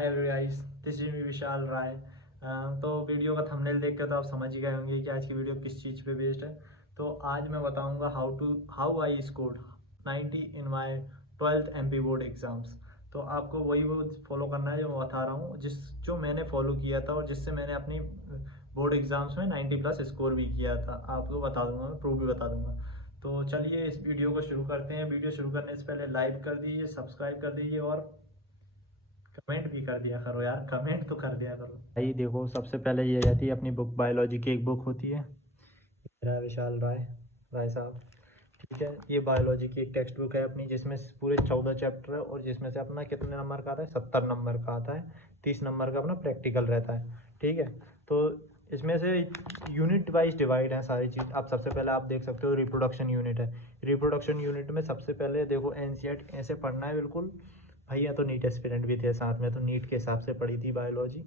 Hi guys, this is me Vishal Rai. तो video का thumbnail देख के तो आप समझ ही गए होंगे कि आज की वीडियो किस चीज़ पे बेस्ड है। तो आज मैं बताऊंगा how I scored 90 in my 12th MP board exams. तो आपको वही वो फॉलो करना है जो मैं बता रहा हूँ, जो मैंने फॉलो किया था और जिससे मैंने अपनी बोर्ड एग्जाम्स में 90 प्लस स्कोर भी किया था। आपको बता दूंगा, मैं प्रूफ भी बता दूंगा। तो चलिए इस वीडियो को शुरू करते हैं। वीडियो शुरू करने से पहले लाइक कर दीजिए, सब्सक्राइब कर दीजिए और कमेंट भी कर दिया करो यार, कमेंट तो कर दिया करो भाई। देखो, सबसे पहले ये रहती है अपनी बुक, बायोलॉजी की एक बुक होती है, मेरा विशाल राय राय साहब। ठीक है, ये बायोलॉजी की एक टेक्स्ट बुक है अपनी, जिसमें पूरे 14 चैप्टर है और जिसमें से अपना कितने नंबर का आता है, 70 नंबर का आता है। 30 नंबर का अपना प्रैक्टिकल रहता है। ठीक है, तो इसमें से यूनिट वाइज डिवाइड है सारी चीज़। आप सबसे पहले आप देख सकते हो रिप्रोडक्शन यूनिट है। रिप्रोडक्शन यूनिट में सबसे पहले देखो एनसीईआरटी ऐसे पढ़ना है बिल्कुल। भैया तो नीट एस्पिरेंट भी थे साथ में, तो नीट के हिसाब से पढ़ी थी बायोलॉजी,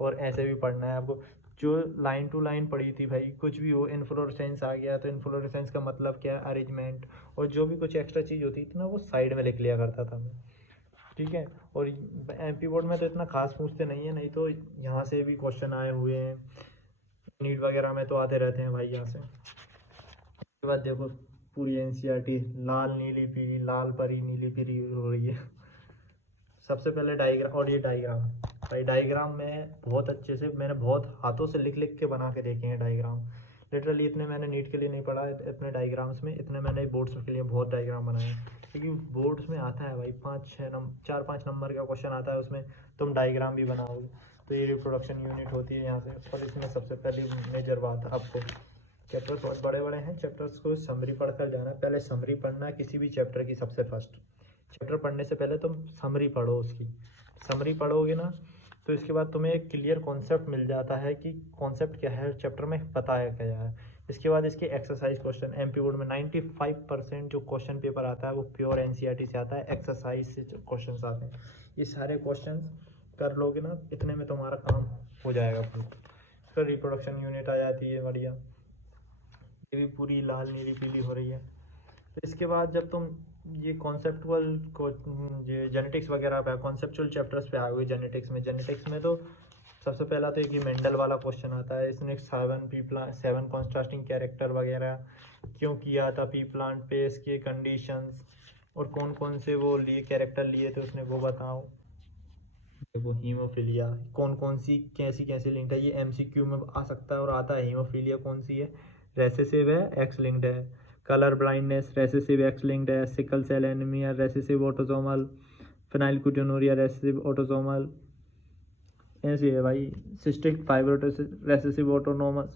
और ऐसे भी पढ़ना है आपको। जो लाइन टू लाइन पढ़ी थी भाई, कुछ भी हो, इन्फ्लोरेसेंस आ गया तो इन्फ्लोरेसेंस का मतलब क्या है, अरेंजमेंट, और जो भी कुछ एक्स्ट्रा चीज़ होती थी ना वो साइड में लिख लिया करता था मैं। ठीक है, और एमपी बोर्ड में तो इतना खास पूछते नहीं है, नहीं तो यहाँ से भी क्वेश्चन आए हुए हैं, नीट वगैरह में तो आते रहते हैं भाई यहाँ से। उसके बाद देखो पूरी एनसीईआरटी लाल नीली पीली, लाल परी नीली परी हो रही है। सबसे पहले डायग्राम, और ये डायग्राम भाई, डायग्राम में बहुत अच्छे से मैंने बहुत हाथों से लिख लिख के बना के देखे हैं डायग्राम। लिटरली इतने मैंने नीट के लिए नहीं पढ़ा है, इतने डायग्राम्स में, इतने मैंने बोर्ड्स के लिए बहुत डायग्राम बनाए हैं। क्योंकि बोर्ड्स में आता है भाई 4-5 नंबर का क्वेश्चन आता है, उसमें तुम डायग्राम भी बनाओगे। तो ये रिप्रोडक्शन यूनिट होती है यहाँ से। और इसमें सबसे पहली मेजर बात है, आपको चैप्टर्स बहुत बड़े बड़े हैं, चैप्टर्स को समरी पढ़कर जाना है। पहले समरी पढ़ना है किसी भी चैप्टर की। सबसे फर्स्ट चैप्टर पढ़ने से पहले तुम समरी पढ़ो उसकी। समरी पढ़ोगे ना तो इसके बाद तुम्हें एक क्लियर कॉन्सेप्ट मिल जाता है कि कॉन्सेप्ट क्या है चैप्टर में, पता है क्या है। इसके बाद इसके एक्सरसाइज क्वेश्चन, एमपी बोर्ड में 95% जो क्वेश्चन पेपर आता है वो प्योर एनसीईआरटी से आता है, एक्सरसाइज से क्वेश्चन आते हैं। ये सारे क्वेश्चन कर लोगे ना, इतने में तुम्हारा काम हो जाएगा पूरा। फिर रिप्रोडक्शन यूनिट आ जाती है बढ़िया, ये भी पूरी लाल नीली पीली हो रही है। तो इसके बाद जब तुम ये कॉन्सेप्टुअल को, ये जेनेटिक्स वगैरह पे, कॉन्सेप्चुअल चैप्टर्स पे आए हुए जेनेटिक्स में तो सबसे पहला तो एक ही मेंडल वाला क्वेश्चन आता है। इसमें 7 कॉन्ट्रास्टिंग कैरेक्टर वगैरह क्यों किया था पी प्लांट पे, इसके कंडीशंस, और कौन कौन से वो लिए कैरेक्टर लिए थे उसने, वो बताओ। देखो हीमोफीलिया कौन कौन सी, कैसी कैसी लिंक्ड है, ये एमसीक्यू में आ सकता है और आता है। हीमोफीलिया कौन सी है, रेसेसिव है, एक्स लिंक्ड है। Colour blindness recessive X linked है। Sickle cell anaemia recessive autosomal. Phenylketonuria recessive autosomal, ऐसी है भाई। Cystic fibrosis recessive autonomous.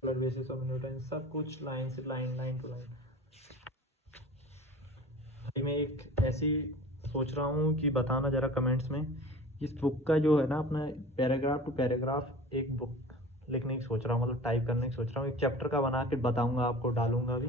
Blood basis of mutant, सब कुछ लाइन से लाइन टू लाइन। भाई मैं एक ऐसी सोच रहा हूँ कि बताना ज़रा कमेंट्स में, इस बुक का जो है ना अपना पैराग्राफ टू पैराग्राफ एक बुक लिखने की सोच रहा हूँ, मतलब टाइप करने की सोच रहा हूँ। एक चैप्टर का बना के बताऊँगा आपको, डालूंगा भी।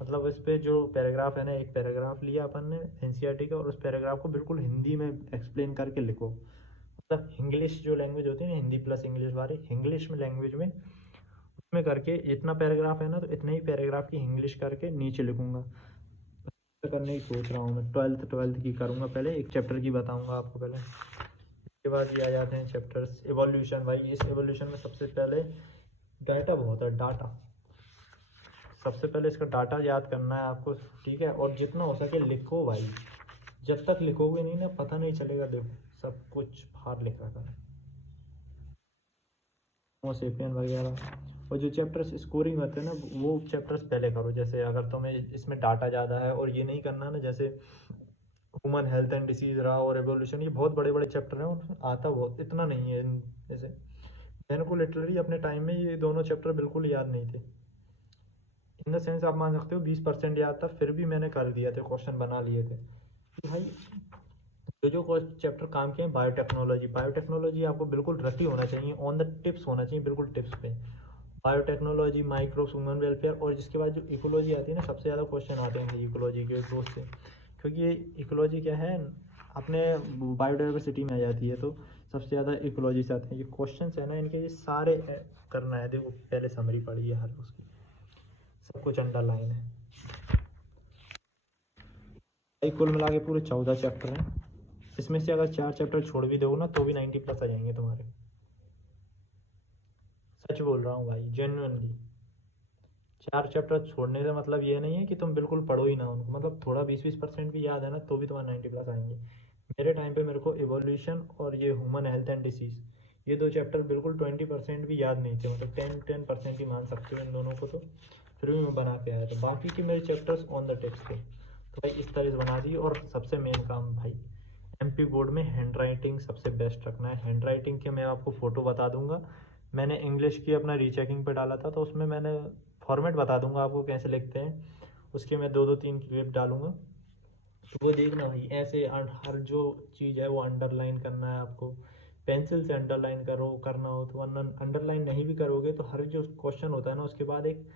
मतलब इस पे जो पैराग्राफ है ना, एक पैराग्राफ लिया अपन ने एनसीईआरटी का, और उस पैराग्राफ को बिल्कुल हिंदी में एक्सप्लेन करके लिखो। मतलब इंग्लिश जो लैंग्वेज होती है ना, हिंदी प्लस इंग्लिश वाली, इंग्लिश में लैंग्वेज में उसमें करके, इतना पैराग्राफ है ना तो इतने ही पैराग्राफ की इंग्लिश करके नीचे लिखूंगा। करने की सोच रहा हूँ मैं, ट्वेल्थ की करूँगा। पहले एक चैप्टर की बताऊँगा आपको पहले, इसके बाद ये आ जाते हैं चैप्टर्स। एवोल्यूशन भाई, इस एवोल्यूशन में सबसे पहले डाटा बहुत है, डाटा। सबसे पहले इसका डाटा याद करना है आपको। ठीक है, और जितना हो सके लिखो भाई। जब तक लिखोगे नहीं ना, पता नहीं चलेगा। देखो सब कुछ बाहर लिख रखा है, होमोसेपियन वगैरह। और जो चैप्टर्स स्कोरिंग होते हैं ना, वो चैप्टर्स पहले करो। जैसे अगर तुम्हें इसमें डाटा ज़्यादा है, और ये नहीं करना ना, जैसे ह्यूमन हेल्थ एंड डिसीज रहा और एवोल्यूशन, ये बहुत बड़े बड़े चैप्टर हैं, उनमें आता बहुत इतना नहीं है। जैसे मैंने को लिटरली अपने टाइम में ये दोनों चैप्टर बिल्कुल याद नहीं थे। इन द सेंस आप मान सकते हो 20% याद था, फिर भी मैंने कर दिया थे, क्वेश्चन बना लिए थे। तो भाई जो चैप्टर काम के हैं, बायोटेक्नोलॉजी, बायोटेक्नोलॉजी आपको बिल्कुल रटी होना चाहिए, ऑन द टिप्स होना चाहिए, बिल्कुल टिप्स पे। बायोटेक्नोलॉजी, माइक्रोब्स, ह्यूमन वेलफेयर, और जिसके बाद जो इकोलॉजी आती है ना, सबसे ज़्यादा क्वेश्चन आते हैं इकोलॉजी के दोस्त से। क्योंकि ये इकोलॉजी क्या है, अपने बायोडाइवर्सिटी में आ जाती है, तो सबसे ज़्यादा इकोलॉजी से आते हैं ये क्वेश्चन है ना, इनके ये सारे करना है। देखो पहले समरी पढ़िए हर उसकी, सब कुछ अंडरलाइन है। कुल मिला के पूरे 14 चैप्टर हैं। इसमें से अगर 4 चैप्टर छोड़ भी दोगे ना तो भी 90 प्लस आ जाएंगे तुम्हारे। सच बोल रहा हूँ भाई, जेन्युइनली। 4 चैप्टर छोड़ने से मतलब ये नहीं है कि तुम बिल्कुल पढ़ो ही ना उनको, मतलब थोड़ा 20-20% भी याद है ना तो भी तुम्हारे 90 प्लस आएंगे। मेरे टाइम पे मेरे को इवोल्यूशन और ये ह्यूमन हेल्थ एंड डिसीज, ये 2 चैप्टर बिल्कुल 20% भी याद नहीं थे, मतलब 10% ही मान सकते हो इन दोनों को, तो फिर भी मैं बना के आया था। बाकी के मेरे चैप्टर्स ऑन द टेक्स्ट थे, तो भाई इस तरह से बना दी। और सबसे मेन काम भाई, एमपी बोर्ड में हैंड राइटिंग सबसे बेस्ट रखना है। हैंड राइटिंग के मैं आपको फ़ोटो बता दूंगा। मैंने इंग्लिश की अपना रीचेकिंग पे डाला था, तो उसमें मैंने फॉर्मेट बता दूंगा आपको कैसे लिखते हैं, उसके मैं 2-2-3 क्लिप डालूंगा, तो वो देखना भाई। ऐसे हर जो चीज़ है वो अंडरलाइन करना है आपको, पेंसिल से अंडरलाइन करना हो तो, वरना अंडरलाइन नहीं भी करोगे तो हर जो क्वेश्चन होता है ना उसके बाद एक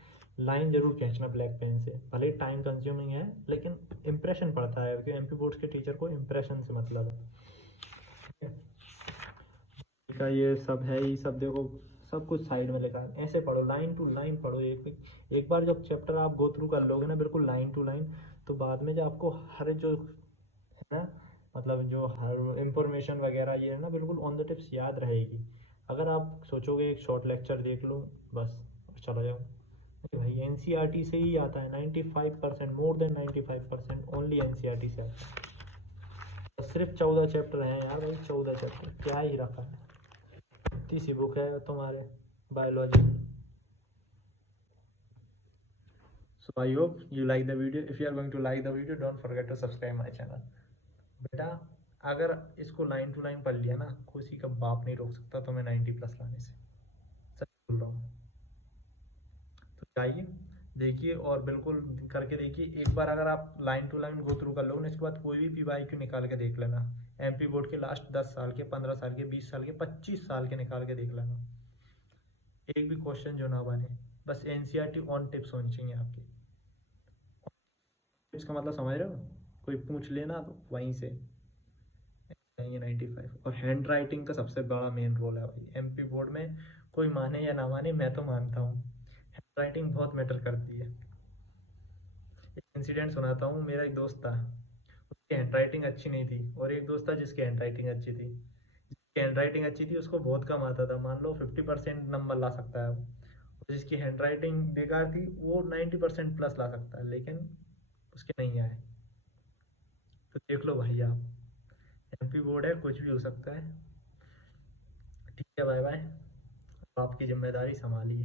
लाइन जरूर खींचना ब्लैक पेन से। भले टाइम कंज्यूमिंग है लेकिन इंप्रेशन पड़ता है, क्योंकि एमपी बोर्ड्स के टीचर को इंप्रेशन से मतलब है। का ये सब है ही सब, देखो सब कुछ साइड में लिखा है, ऐसे पढ़ो, लाइन टू लाइन पढ़ो। एक बार जब चैप्टर आप गो थ्रू कर लोगे ना बिल्कुल लाइन टू लाइन, तो बाद में जो आपको हर जो है ना, मतलब जो हर इंफॉर्मेशन वगैरह ये है ना बिल्कुल ऑन द टिप्स याद रहेगी। अगर आप सोचोगे एक शॉर्ट लेक्चर देख लूँ बस और चला जाऊँ, नहीं भाई एनसीईआरटी से ही आता है 95%, मोर देन 95% ओनली एनसीईआरटी से आता है। तो सिर्फ 14 चैप्टर हैं यार भाई, 14 चैप्टर क्या ही रखा है। इतनी सी बुक है तुम्हारे biology. So I hope you like the video. If you are going to like the video, don't forget to subscribe my channel. बेटा अगर इसको लाइन टू लाइन पढ़ लिया ना, किसी का बाप नहीं रोक सकता तुम्हें 90 प्लस लाने से, सच बोल रहा हूँ। तो चाहिए देखिए और बिल्कुल करके देखिए। एक बार अगर आप line to line go through कर लोगे ना, इसके बाद कोई भी पीवाईक्यू निकाल के देख लेना, एमपी बोर्ड के लास्ट 10 साल के, 15 साल के, 20 साल के, 25 साल के निकाल के देख लेना, एक भी क्वेश्चन जो ना बने। बस एनसीईआरटी ऑन टिप्स होनी चाहिए आपकी। टिप्स का मतलब समझ रहे हो, कोई पूछ लेना तो वहीं से चाहिए 95। और हैंड राइटिंग का सबसे बड़ा मेन रोल है भाई एमपी बोर्ड में, कोई माने या ना माने, मैं तो मानता हूँ हैंड राइटिंग बहुत मैटर करती है। एक इंसिडेंट सुनाता हूँ। मेरा एक दोस्त था, उसकी हैंड राइटिंग अच्छी नहीं थी, और एक दोस्त था जिसकी हैंड राइटिंग अच्छी थी। जिसकी हैंड राइटिंग अच्छी थी उसको बहुत कम आता था, मान लो 50% नंबर ला सकता है वो। और जिसकी हैंड राइटिंग बेकार थी वो 90% प्लस ला सकता है, लेकिन उसके नहीं आए। तो देख लो भाई आप, एमपी बोर्ड है, कुछ भी हो सकता है। ठीक है, बाय बाय। आपकी जिम्मेदारी संभालिए।